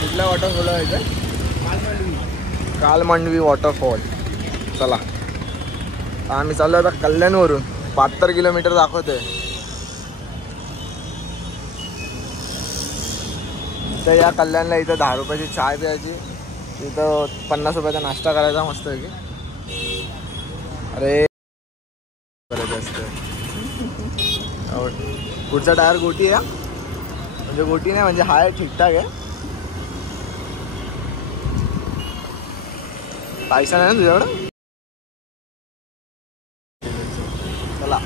कुठला वॉटरफॉल आहे? कालमंडवी वॉटरफॉल. चला आम्ही चाललो आता कल्याणवरून. 72 किलोमीटर दाखवतोय. तर या कल्याणला इथं 10 रुपयाची चाय प्यायची, इथं 50 रुपयाचा नाश्ता करायचा मस्त आहे की. अरे करायचं असतं. पुढचा टायर गोटी आहे, म्हणजे गोटी नाही म्हणजे हाय ठीकठाक आहे. पैसा नाही ना तुझ्याकडं? चला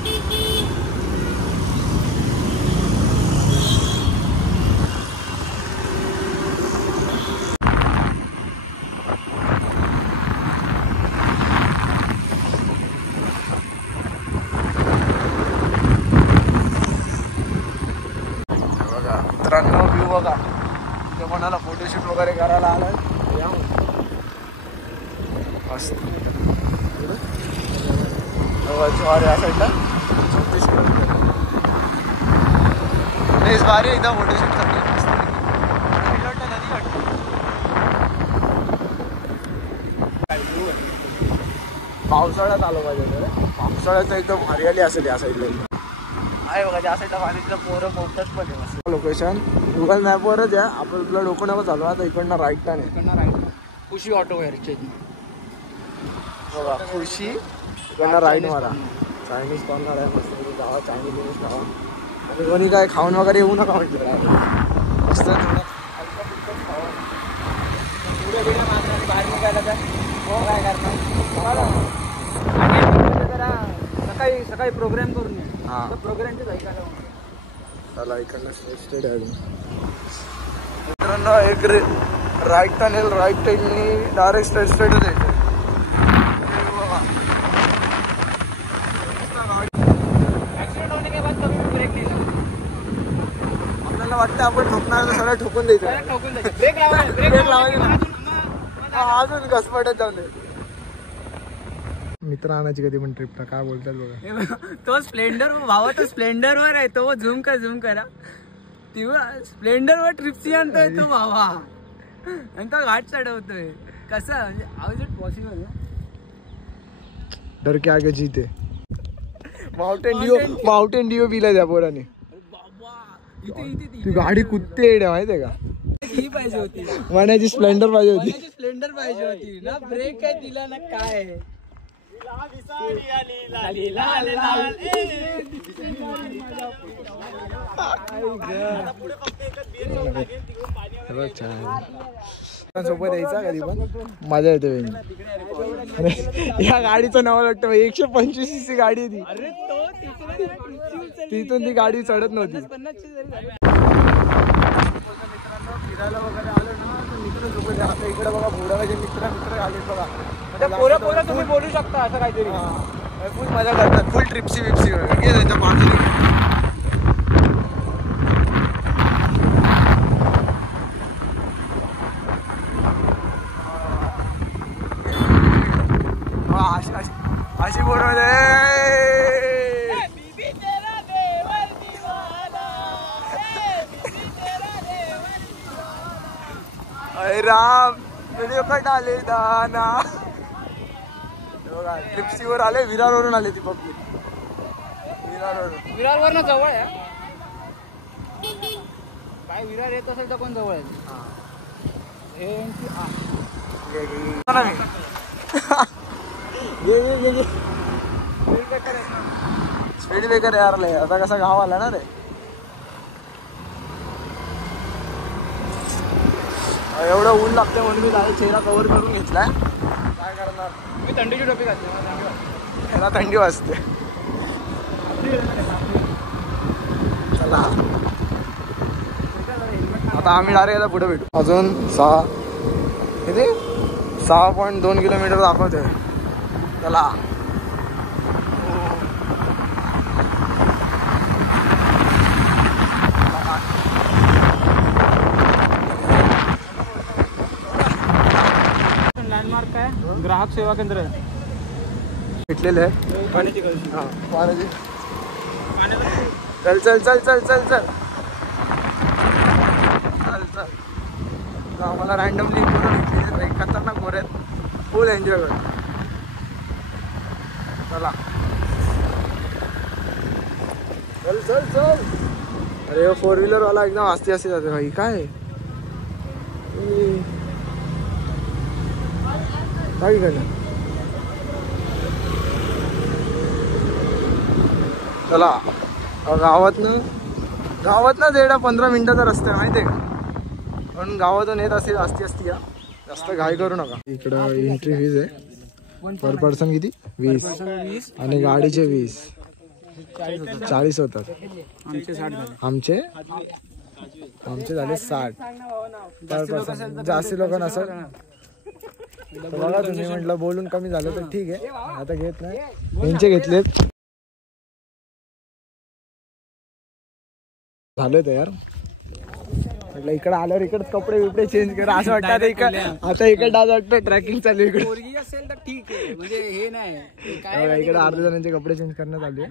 बघा मित्रांनो, व्ह्यू बघा. ते कोणाला फोटोशूट वगैरे करायला आलाय या मस्त. या साईडला भारी इथं फोटोशूट साठी. पावसाळ्यात आलो पाहिजे. पावसाळ्यात एकदम हरियाली असेल या साईडला आहे बघा. त्या साईडला पाणीचं पोरं पोपटच पण आहे. लोकेशन गुगल मॅपवरच आहे. आपण तुला डोकोनावर चालू आता. इकडनं राईट टाने, इकडनं राईट. खुशी ऑटोवेअर बघा, खुशी इकडनं राईट मारा. चायनीज कॉर्नर आहे मस्त. जावा चायनीज बिनीज खावा. आणि कोणी काय खाऊन वगैरे येऊ नका म्हणजे मस्त थोडं बाहेर निघायला काय हो काय करणार. सकाळी सकाळी प्रोग्राम करून ये. हां प्रोग्रामचीच ऐकायला. चला इकडनं स्टेड आहे मित्रांनो. एक राईट टनेल, राईट टाईमनी डायरेक्ट स्टेटच आहे. आपल्याला वाटतं आपण ठोकणार तर सगळं ठोकून द्यायचं. ब्रेक लावायचं अजून घसपटत जाऊन दे. मित्र आणायची कधी पण ट्रिपला काय बोलतात बघा. तो स्प्लेंडर भावा, तो स्प्लेंडर वर आहे तो. झूम करा स्प्लेंडर वर ट्रिपची आणतोय तो भावा आणि तो घाट चढवतोय. कसं म्हणजे हाऊ इज इट पॉसिबल? डर के आगे जीते. माउंटेन ड्यू पिला त्या पोराने. ती गाडी कुत्ते एड्या माहितीये का? ही पाहिजे होती, मनाची स्प्लेंडर पाहिजे होती. स्प्लेंडर पाहिजे होती ना. ब्रेक काय दिला ना काय. सोबत यायचा कधी पण मजा येते. या गाडीचं नाव वाटतं 125cc गाडी ती. तिथून ती गाडी चढत नव्हती. फिरायला वगैरे आलो ना मित्र सोबत. आता इकडे बघा भोडाचे मित्र आले बघा. पोरं तुम्ही बोलू शकता असं काहीतरी. फुल मजा करतात. फुल ट्रिप्सी विप्सी वगैरे त्यांच्या बाजूने. अशी बोलवते अरे राम व्हिडिओ कट आले दाना. ट्रिप्सीवर आले. विरारवरून आले ती पब्लिक. विरारवरून जवळ आहे काय. विरार येत असेल तर पण जवळ आहे. स्पीड ब्रेकर यार लय. आता कसा गाव आला ना रे. एवढं ऊन लागतं म्हणून मी चेहरा कव्हर करून घेतलाय. काय करणार. मी थंडीची टोपी घातली. त्याला थंडी वाजते. चला आता आम्ही डायरेक्ट पुढे भेटू. अजून 6.2 किलोमीटर दाखवतोय. चला लँडमार्क काय ग्राहक सेवा केंद्र भेटलेले आहे. पाण्याची हां पाण्याची. चल चल चल चल चल चल. आम्हाला रॅन्डमली खतरनाक पोरं आहेत, फुल एन्जॉय करतो. चला चल चल चल. अरे 4 व्हीलरवाला एकदम आस्ते आस्ते जाते भाई. काय काय इकडनं. चला गावातनं 15 मिनिटाचा रस्ता आहे माहिती आहे का. पण गावातून येत असेल असती या. जास्त घाई करू नका. इकडं एंट्री फीज आहे पर पर्सन किती 20 आणि गाडीचे 20 40 होतात. आमचे झाले 60 पर पर्सन. जास्ती लोक नसेल बघा तुम्ही. म्हटलं बोलून कमी झालं तर ठीक आहे. आता घेत नाही. यांचे घेतलेत झाले यार. म्हटलं इकडे आल्यावर इकडे कपडे बिपडे चेंज करा असं वाटतं. आता इकडे आज वाटतं ट्रॅकिंग चालू इकडे. पोरगी असेल तर ठीक आहे, म्हणजे हे नाही इकडे अर्ध्या जणांचे कपडे चेंज करण्यात आले.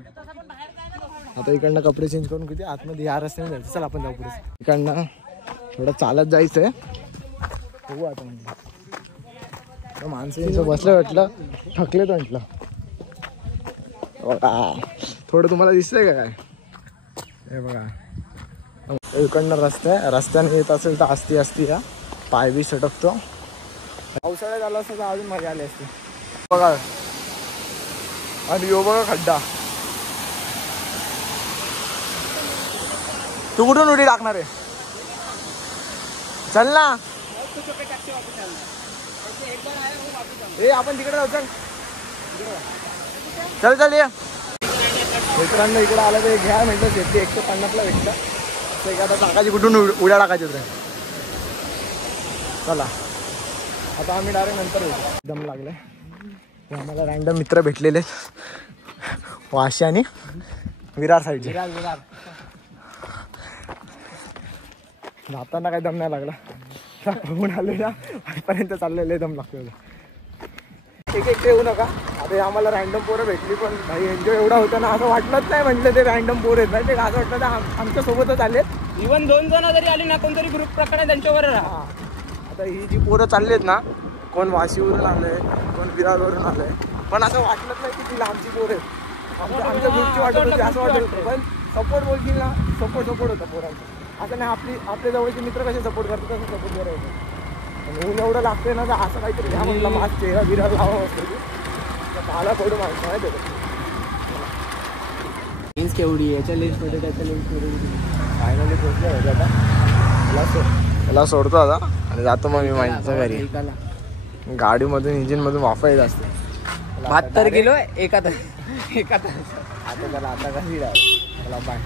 आता इकडनं कपडे चेंज करून किती आतमध्ये या रस्त्याने जायचं. चल आपण जाऊ पुढे. इकडनं थोडं चालत जायचंय. बघू आता. म्हटलं माणसं बसलं वाटलं थकलेत म्हटलं. थोडं तुम्हाला दिसतंय का काय हे बघा. इकडनं रस्ता आहे. रस्त्याने येत असेल तर असती या पाय बी सटकतो. पावसाळ्यात आला असतं तर अजून मजा आली असते. बघा आणि यो बघा खड्डा. तू कुठून उडी टाकणार आहे. चल ना. ए आपण तिकडे जाऊ. चल चल ये. मित्रांनो इकडे आलं तर घ्या म्हटलं. सेफ्टी 150ला भेटतं. आता टाकायची कुठून उड्या टाकायची होत्या. चला आता आम्ही डायरेक्ट नंतर येतो. दम लागलाय. आम्हाला रँडम मित्र भेटलेले वाशी आणि विरार साईडचे. जाताना काही दम नाही लागला. बघून आले ना आजपर्यंत चाललेले दम लागतो. एक येऊ नका. आता आम्हाला रँडम पोरं भेटली पण भाई एन्जॉय एवढा होता ना असं वाटलंच नाही. म्हटलं ते रँडम पोरं आहेत नाही ते असं वाटलं तर आमच्या सोबतच आलेत. इव्हन 2 जण जरी आली ना कोणतरी ग्रुप प्रकारे त्यांच्यावर राहा. आता ही जी पोरं चालली आहेत ना कोण वाशीवरून आलंय कोण विरारवरून आलंय पण असं वाटलंच नाही की ती लांबची पोरं आहेत. आमच्या ग्रुपची वाटत होती असं वाटत होतं. पण सपोर्ट बोलतील ना सपोर्ट होता पोरांचा. असं नाही आपले जवळचे मित्र कसे सपोर्ट करतात तसं सपोर्ट बरं होतं. पण ऊन एवढं लागतंय ना तर असं काहीतरी घ्या म्हटलं. मास्क चेहरा बिरा लावा असतो पाला पडू माणसं नाही देत. लेन्स केवढी याच्या लेन्समध्ये त्याच्या लेन्समध्ये फायनली पोहोचलो होते. आता त्याला सोडतो आता आणि जातो मग मी माझ्या घरी. गाडीमधून इंजिनमधून वाफा येत असते. 72 किलो एका तास. आता त्याला आता कशी मला बाय.